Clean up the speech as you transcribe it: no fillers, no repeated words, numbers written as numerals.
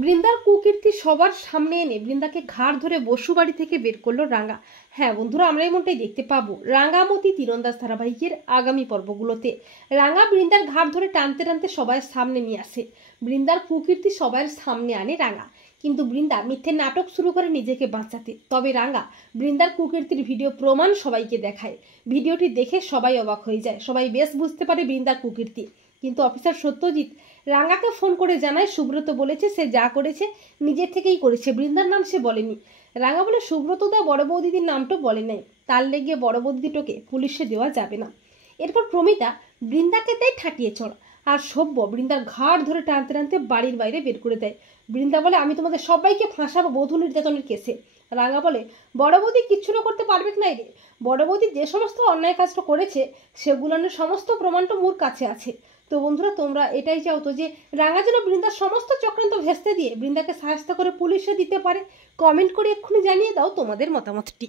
বৃন্দার কুকীর্তি সবার সামনে এনে বৃন্দাকে ঘাড় ধরে বসু বাড়ি থেকে বের করলো রাঙা। হ্যাঁ বন্ধুরা, আমরা এমনটাই দেখতে পাবো রাঙামতি তীরন্দাজ ধারাবাহিকের আগামী পর্বগুলোতে। রাঙা বৃন্দার ঘাড় ধরে টানতে টানতে সবাই সামনে নিয়ে আসে। বৃন্দার কুকীর্তি সবার সামনে আনে রাঙা, কিন্তু বৃন্দা মিথ্যে নাটক শুরু করে নিজেকে বাঁচাতে। তবে রাঙা বৃন্দার কুকীর্তির ভিডিও প্রমাণ সবাইকে দেখায়। ভিডিওটি দেখে সবাই অবাক হয়ে যায়, সবাই বেশ বুঝতে পারে বৃন্দার কুকীর্তি। কিন্তু অফিসার সত্যজিৎ রাঙাকে ফোন করে জানায় সুব্রত বলেছে সে যা করেছে নিজের থেকেই করেছে, বৃন্দার নাম সে বলেনি। রাঙা বলে সুব্রত দা বড় বৌদিদির নামটা বলে নাই, তার লেগে বড় বৌদিটোকে পুলিশে দেওয়া যাবে না। এরপর প্রমিতা বৃন্দাকে দেয় ঠাটিয়ে চড়, আর সভ্য বৃন্দার ঘাড় ধরে টানতে টানতে বাড়ির বাইরে বের করে দেয়। বৃন্দা বলে আমি তোমাদের সবাইকে ফাঁসাবো বধূ নির্যাতনের কেসে। রাঙা বলে বড় বৌদি কিচ্ছু না করতে পারবে না রে, বড় বৌদি যে সমস্ত অন্যায় কাজটা করেছে সেগুলোর সমস্ত প্রমাণটা মোর কাছে আছে। তো বন্ধুরা, তোমরা এটাই চাও তো যে রাঙা যেন বৃন্দার সমস্ত চক্রান্ত ভেস্তে দিয়ে বৃন্দাকে সাহায্য করে পুলিশে দিতে পারে? কমেন্ট করে এক্ষুনি জানিয়ে দাও তোমাদের মতামতটি।